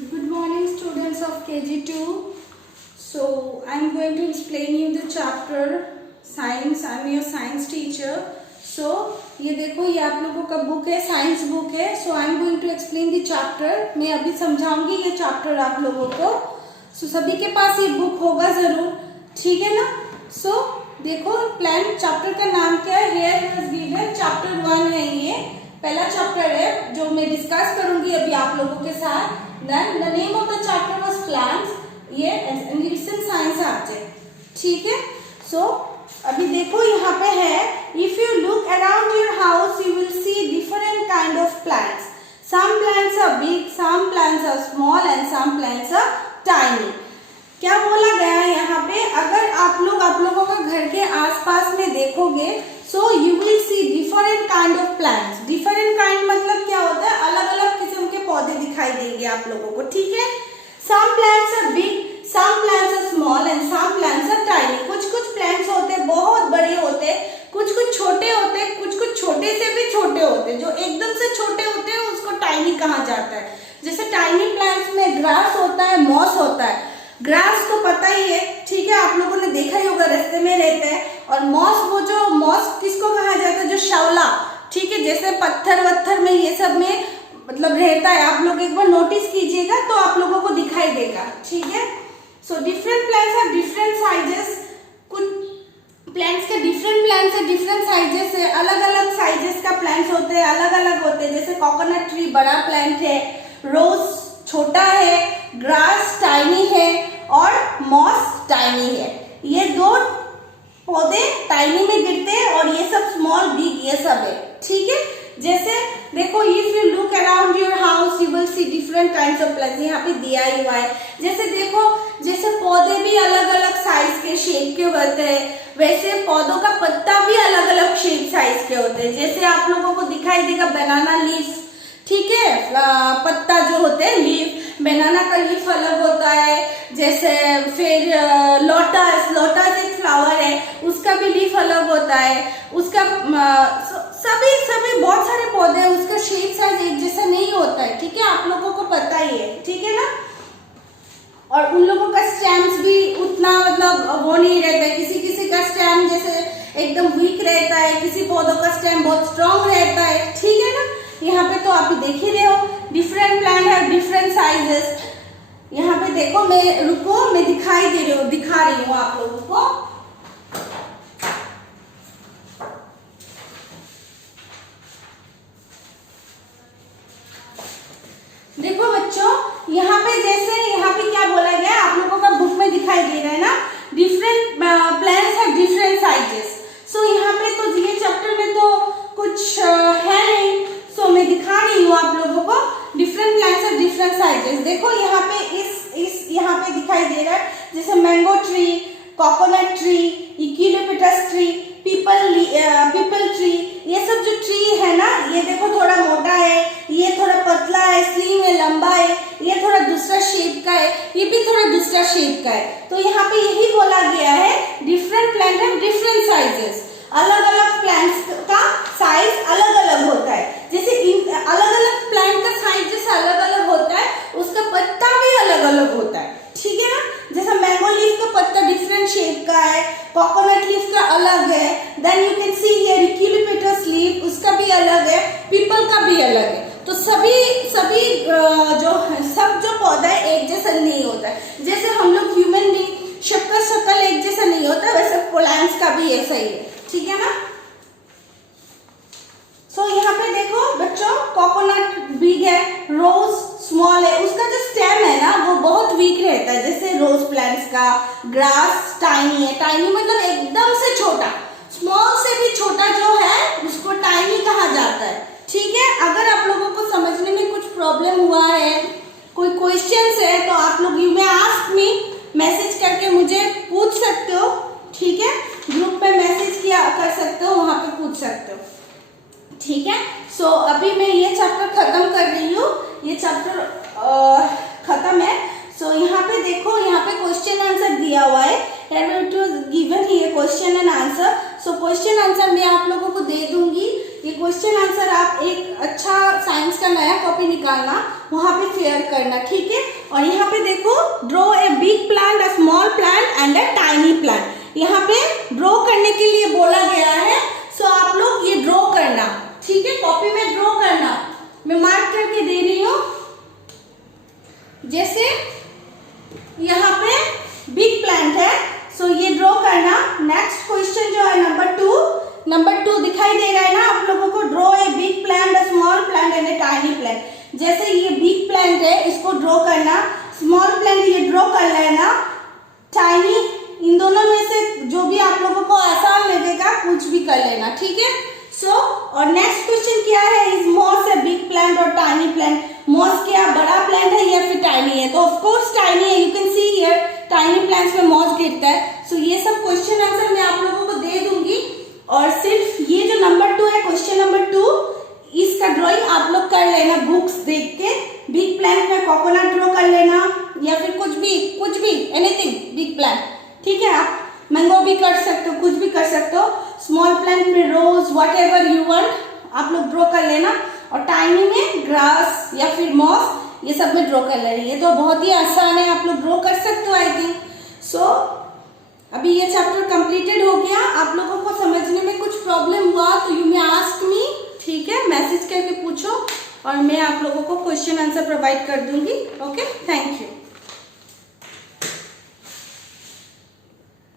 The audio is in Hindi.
Good morning, students of KG2. So, I am going to explain you the chapter Science. I am your science teacher. So, ये देखो, ये आप लोगों का बुक है, साइंस बुक है. So, I am going to explain the chapter. मैं अभी समझाऊंगी ये चैप्टर आप लोगों को. So, सभी के पास ये बुक होगा जरूर, ठीक है ना. So, देखो, प्लान चैप्टर का नाम क्या है? Here was given चैप्टर 1 है, ये पहला चैप्टर है जो मैं डिस्कस करूंगी अभी आप लोगों के साथ. Then the name of the chapter was plants. ये recent science object, ठीक है. So अभी देखो यहाँ पे है, if you look around your house you will see different kind of plants. Some plants are big, some plants are small and some plants are tiny. क्या बोला गया है यहाँ पे? अगर आप लोगों का घर के आसपास में देखोगे, so you will see different kind of plants. Different kind मतलब क्या होता है? अलग अलग किस्म के पौधे दिखाई देंगे आप लोगों को, ठीक है. Some plants are big, some plants are small and some plants are tiny. कुछ plants होते हैं बहुत बड़े होते हैं, कुछ छोटे होते हैं, कुछ छोटे से भी छोटे होते हैं. जो एकदम से छोटे होते हैं उसको टाइनी कहा जाता है. जैसे टाइनी प्लांट्स में ग्रास होता है, मॉस होता है. ग्रास तो पता ही है, ठीक है, आप लोगों ने देखा ही होगा, रास्ते में रहता है. और मॉस, वो जो मॉस किसको कहा जाता है? जो शवला, ठीक है, जैसे पत्थर वत्थर में ये सब में मतलब रहता है. आप लोग एक बार नोटिस कीजिएगा तो आप लोगों को दिखाई देगा, ठीक है. So different plants are different sizes. कुछ प्लांट्स के डिफरेंट साइजेस है, अलग अलग साइजेस का प्लांट्स होते हैं, अलग अलग होते हैं. जैसे कोकोनट ट्री बड़ा प्लांट है, रोज छोटा है, ग्रास टाइनी है और मॉस टाइनी है. ये दो पौधे टाइनी में गिरते हैं और ये सब स्मॉल बिग ये सब है, ठीक है. जैसे देखो, if you look around your house you will see different kinds of plants. यहाँ पे दिया ही हुआ है. जैसे देखो, जैसे पौधे भी अलग अलग साइज के शेप के होते हैं, वैसे पौधों का पत्ता भी अलग अलग शेप साइज के होते हैं. जैसे आप लोगों को दिखाई देगा बनाना लीफ, ठीक है, पत्ता जो होते हैं लीफ, बनाना का लीफ अलग होता है. जैसे फिर लोटस एक फ्लावर है, उसका भी लीफ अलग होता है. उसका सभी बहुत सारे पौधे हैं, उसका शेप साइज एक जैसा नहीं होता है, ठीक है, आप लोगों को पता ही है, ठीक है ना. और उन लोगों का स्टेम्स भी उतना मतलब वो नहीं रहता है. किसी का स्टेम जैसे एकदम वीक रहता है, किसी पौधों का स्टेम बहुत स्ट्रॉन्ग रहता है, ठीक है ना. यहाँ पे तो आप देख ही रहे हो, डिफरेंट प्लांट है, डिफरेंट साइजेस. यहाँ पे देखो, मैं दिखा रही हूँ आप लोगों को. देखो बच्चों, यहाँ पे क्या बोला गया है? आप लोगों का बुक में दिखाई दे रहा है ना, डिफरेंट प्लांट्स है, डिफरेंट साइजेस. सो यहाँ पे तो ये चैप्टर में तो कुछ है नहीं, सो मैं दिखा रही हूँ आप लोगों को. डिफरेंट प्लांट्स है, डिफरेंट साइजेस. देखो यहाँ पे यहाँ पे दिखाई दे रहा है, जैसे mango tree, coconut tree, eucalyptus tree, people tree. ये सब जो ट्री है ना, ये देखो थोड़ा मोटा है, ये थोड़ा पतला है, स्लिम है, लंबा है, ये थोड़ा दूसरा शेप का है, ये भी थोड़ा दूसरा शेप का है. तो यहाँ पे यही बोला गया है, डिफरेंट प्लांट है, डिफरेंट साइजेस. अलग अलग प्लांट्स का साइज अलग अलग होता है. जैसे अलग अलग प्लांट का साइज जैसे अलग अलग होता है, उसका पत्ता भी अलग अलग होता है, ठीक है ना. जैसे मैंगो लीफ का पत्ता डिफरेंट शेप का है, कोकोनट लीफ का अलग है. Then you can see here eucalyptus leaf, उसका भी अलग है, पीपल का भी अलग है. तो सभी जो पौधा है एक जैसा नहीं होता है. जैसे हम लोग ह्यूमन बीइंग शक्ल एक जैसा नहीं होता, वैसे प्लांट्स का भी ऐसा ही है, ठीक है ना. सो यहाँ पे देखो बच्चों, कोकोनट बिग है, रोज स्मॉल है. उसका जो स्टेम है ना वो बहुत वीक रहता है. जैसे रोज प्लांट्स का. ग्रास टाइनी है, टाइनी मतलब एकदम से छोटा, स्मॉल से भी छोटा जो है उसको टाइनी कहा जाता है, ठीक है. अगर आप लोगों को समझने में कुछ प्रॉब्लम हुआ है, कोई क्वेश्चंस है, तो आप लोग you may ask me, message करके मुझे पूछ सकते हो, ठीक है. ग्रुप पे मैसेज किया कर सकते हो, वहां पे पूछ सकते हो, ठीक है. सो अभी मैं ये चैप्टर खत्म कर रही हूँ. ये चैप्टर खत्म है. सो यहाँ पे देखो, यहाँ पे क्वेश्चन आंसर दिया हुआ है. It was given here question and answer. So question answer मैं आप लोगों को दे दूंगी. ये क्वेश्चन आंसर आप एक अच्छा साइंस का नया कॉपी निकालना, वहां पे फेयर करना, ठीक है। और यहाँ पे देखो draw a big plant, a small plant and a tiny plant. यहाँ पे ड्रॉ करने के लिए बोला गया है, सो आप लोग ये ड्रॉ करना, ठीक है, कॉपी में ड्रॉ करना। मैं मार्क करके दे रही हूँ, जैसे यहाँ पे बिग प्लांट है, सो ये ड्रॉ करना। नेक्स्ट क्वेश्चन जो है नंबर टू दिखाई दे रहा है ना आप लोगों को, draw a big plant, a small plant and a tiny plant. जैसे ये बिग प्लांट है, इसको ड्रॉ करना, स्मॉल प्लांट ये ड्रॉ कर लेना, टाइनी, इन दोनों में से जो भी आप लोगों को आसान लगेगा कुछ भी कर लेना, ठीक है। सो और नेक्स्ट क्वेश्चन क्या है, is moss a big plant और टाइनी प्लांट। मॉस क्या बड़ा प्लांट है या फिर टाइनी है? तो ऑफ कोर्स टाइनी है, you can see here tiny plants में मॉस गिरता है। सो ये सब क्वेश्चन आंसर मैं आप लोगों को दे दूंगी, और सिर्फ ये जो नंबर 2 है, क्वेश्चन नंबर 2, इसका ड्राइंग आप लोग कर लेना बुक्स देख के। बिग प्लांट में कोकोनट ड्रॉ कर लेना, या फिर कुछ भी एनीथिंग बिग प्लांट, ठीक है। आप मैंगो भी कर सकते हो, कुछ भी कर सकते हो। स्मॉल प्लांट में रोज, वट एवर यू वांट, आप लोग ड्रॉ कर लेना। और टाइनी में ग्रास या फिर मॉस, ये सब में ड्रॉ कर लेना। ये तो बहुत ही आसान है, आप लोग ड्रॉ कर सकते हो आई थिंक। सो अभी ये चैप्टर कंप्लीटेड हो गया। आप लोगों को समझने में कुछ प्रॉब्लम हुआ तो यू मे आस्क मी, ठीक है, मैसेज करके पूछो और मैं आप लोगों को क्वेश्चन आंसर प्रोवाइड कर दूंगी। Okay, thank you.